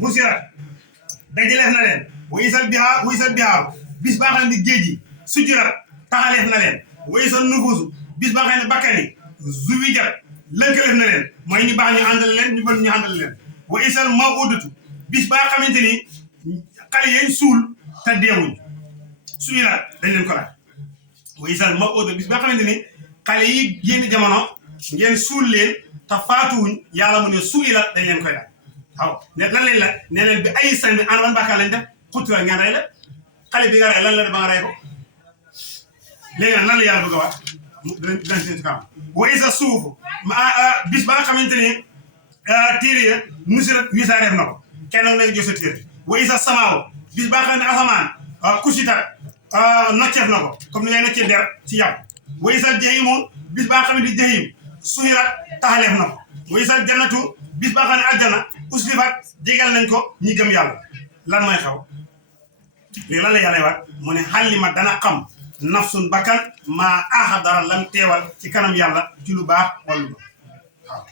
husirat dajaleef na leen wa isal bihaaru bis baa xam ne géej gi sujurat taxaleef na leen wa isal nufuusu bis baa xam ne bakkani zuwijat lënkaleef na leen mooy ñu baax ñu àndal leen ñu bon ñu àndal leen wa isal mawudatu bis baa xamante ni xale yañ suul te deewuñ suyilat dañ leen ko laaj wa isal mawudatu bis baa xamante ni xale yi génn jamono ngeen suul leen te faatuwuñ yàlla mu ne suyilat dañ leen koy laaj waaw ne lan lañ la ne leen bi ay san bi ana ban bàkkaar lañ def xuttura ngeen rey la xale bi nga rey lan la def ba nga rey ko léegi nag lan la yàlla bëgg a wax dinañ si kanam wa isa suufu bis ba nga xamante ni téere ya nusirat wisaareef na ko kenn nag jot sa téere wa isa samaaw bis ba nga xam ne asamaan kusita nocceef na ko comme ni ngay noccee der ci yàpp wa isa jahimu bis ba nga xam ne jahim suhirat taxaleef na ko wa isa jannatu bis ba nga xam ne aljana uslifat jégal nañ ko ñi gëm yàlla lan mooy xaw léegi lan la yàlla waat mu ne xallima dana xam nafsun bakkan maa axadara lam teewal ci kanam yàlla ci lu baax wala lu waaw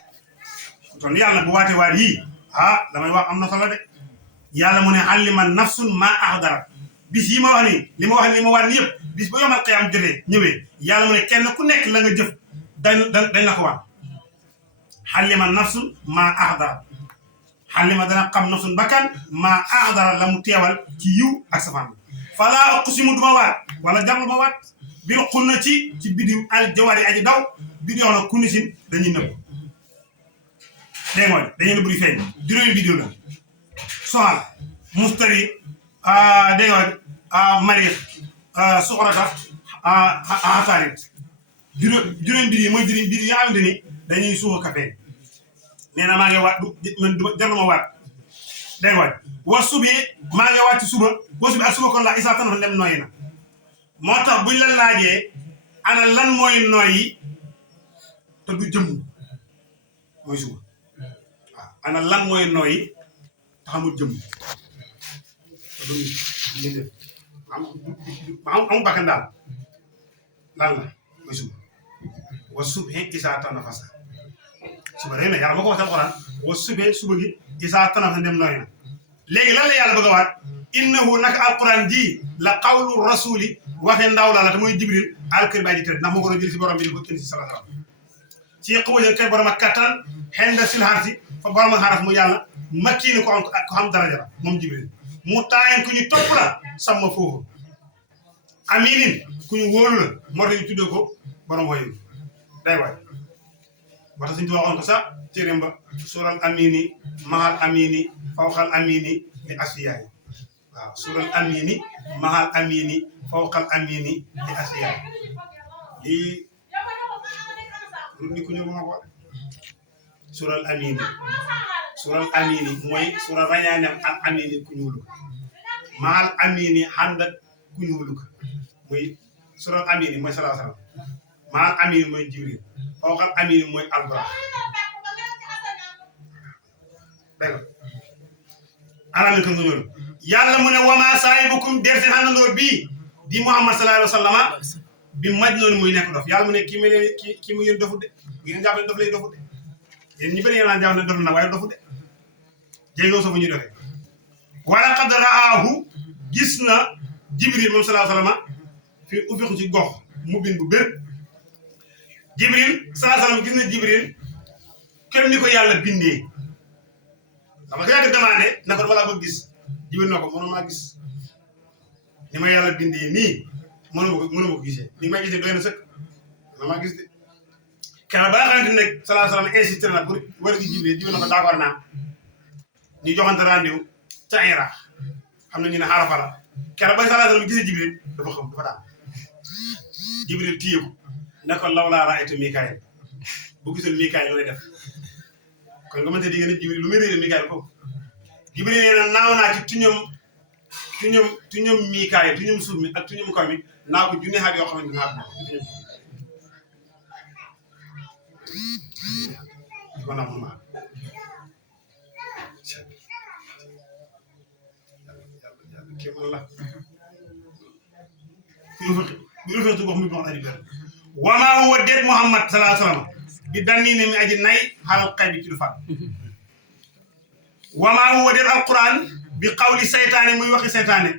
kon yàlla bu waate waat yii damay wax am na solo de yàlla mu ne xallima nafsun maa axadara bis yi ma wax nii li ma wax ni ma waat ni yëpp bis ba yomal qiyaam jotee ñëwee yàlla mu ne kenn ku nekk la nga jëf dañ la ko waat xallima nafsun maa axadara xallima dana xam nafsun bakkan maa axadara la mu teewal ci yiw ak safaan falaa uqsimu duma waat wala jarul ma waat bil xunnati ci bidiw al jawaari aji daw bidiw yoo xam ne kunnisin dañuy nëbb dégg nga dañuy nëbb di feeñ juróomi bidiw la soxal mustari dégg nga mariix suxrata xataarit juróomi bidiw mooy bidiw yoo xamante ni dañuy suuxa kafee nee na maa ngi waat man jarul ma waat dégg nga wa subi maa ngi waat ci suba wa subi ak suba kon la isaa tan fa dem nooyi na moo tax buñ la laajee ana lan mooy nooyi te du jëmm mooy suba waaw ana lan mooy nooyi te xamul jëmm te du amul bakkan daal lan la mooy suba wa subhi isaa tan fa sax suba rek na yàlla ma ko wax alxuraan wa subhi suba gi isaa tan fa dem nooyi na léegi lan la yàlla bëgg a waat innahu naka alquran ji la qawlu rasuli waxee ndaw la te mooy jibril alkër baa ji tere ndax moo ko doon jël si borom bi di ko indi si sallallahu alayhi wasallam ci xëbaleen kay borom ak kattan xenda sil xarsi fa borom ak xaras mu yàlla makki ni ko xam daraja la moom jibril mu taayen ku ñu topp la sàmm foofu aminin ku ñu wóolu la moo tax ñu tuddee ko borom wayu day waay ba tax suñu waxoon ko sax téeréem ba sural amini mahal amini fawqal amini li asfiyaay waaw sural amini mahal amini fawqal amini li asfiyaay lii ni ku ñëw ma ko sural amini mooy sural rañaañam al amini ku ñuulu ko mahal amini ànd ak ku ñuulu ko muy sural amini mooy salaa salaam mahal amini mooy jibril fawqal amini mooy alquran dégg nga alamin ko ñuul yàlla mu ne wama saahibukum der seen àndandoor bii di Muhammad sallallahu alayhi wa sallama bi maj noonu muy nekk dof yàlla mu ne kii mu yéen dofut de ngeen jàpp ne dof lay dofut de yéen ñi bëri yéen naan jàpp ne dof na waaye dofut de jéegoo sa fu ñuy dofee wala qad raahu gis na jibril moom sallallahu alayhi wa sallama fii ufiqu ci gox mu bin bu bér jibril sallallahu alayhi wa sallam gis na jibril kenn ni ko yàlla bindee dama ko yàgg demandé na ko wala bëgg gis jibril na ko mënu maa gis ni ma yàlla bindee nii mënu ma ko gisee ni may gisee doy na sëkk mënu maa gis de keroog ba nga xamante ne sallallahu alayhi wa sallam insisté na pour war a gis jibril na ko d'accord naa ñu joxante rendez-vous ca Iraq xam na ñu ne Arafa la keroog ba sallallahu alayhi wa sallam gisee jibril dafa xam dafa daan jibril téye ko ne ko lawlaa ra'aytu Mikaayil bu gisul Mikaayil looy def kon nga mënta digg ne jibril lu muy réere Mikaayil ko jibril nee na naaw naa ci tuñum Mikaayil tuñum suuf mi ak tuñum kaw mi naa ko junne xaat yoo xamante naa ko na mun maa kéemal la bu rafetu gox mi bon aji ber wamaa huwa déet Muhammad sallallahu alayhi wa sallam bi danni ne mi aji nay xaalal xay bi ci du fat wamaa huwa déet alquran bi qawli seytaane muy waxi seytaane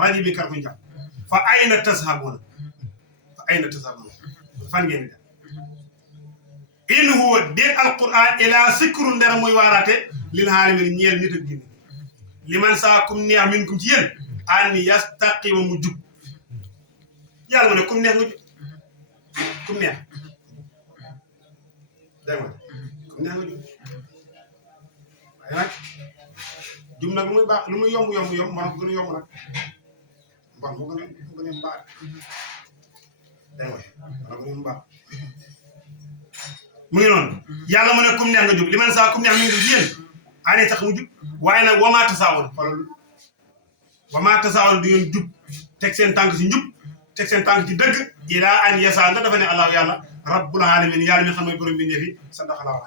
rajo bi kar ku njàpp fa ayna tazhabuuna fan ngeen di dem in huwa déet alquran ila sikru ndera muy waaraate lil aalamiin ñeel nit ak jinne liman saa kum neex minkum ci yéen an yastaqima mu jub yàlla mu ne kum neex nga jub kum neex dégg nga kum neex nga jub waaye nag jub nag lu muy baax lu muy yomb man ko gën a yomb nag mbon moo gën a baax dégg nga man ko gën a baax mu ngi noonu yàlla mu ne kum neex nga jub liman saa kum neex minkum ci yéen ani tax mu jub waaye nag wamaa tasaawoon xoolal wamaa tasaawoon du ngeen jub teg seen tànk si njub teg seen tànk ci dëgg ilaa an yasaa ndax dafa ne allahu yàlla rabbul alamin yàlla mi xam mooy borom bi ne fi sadaqallaahu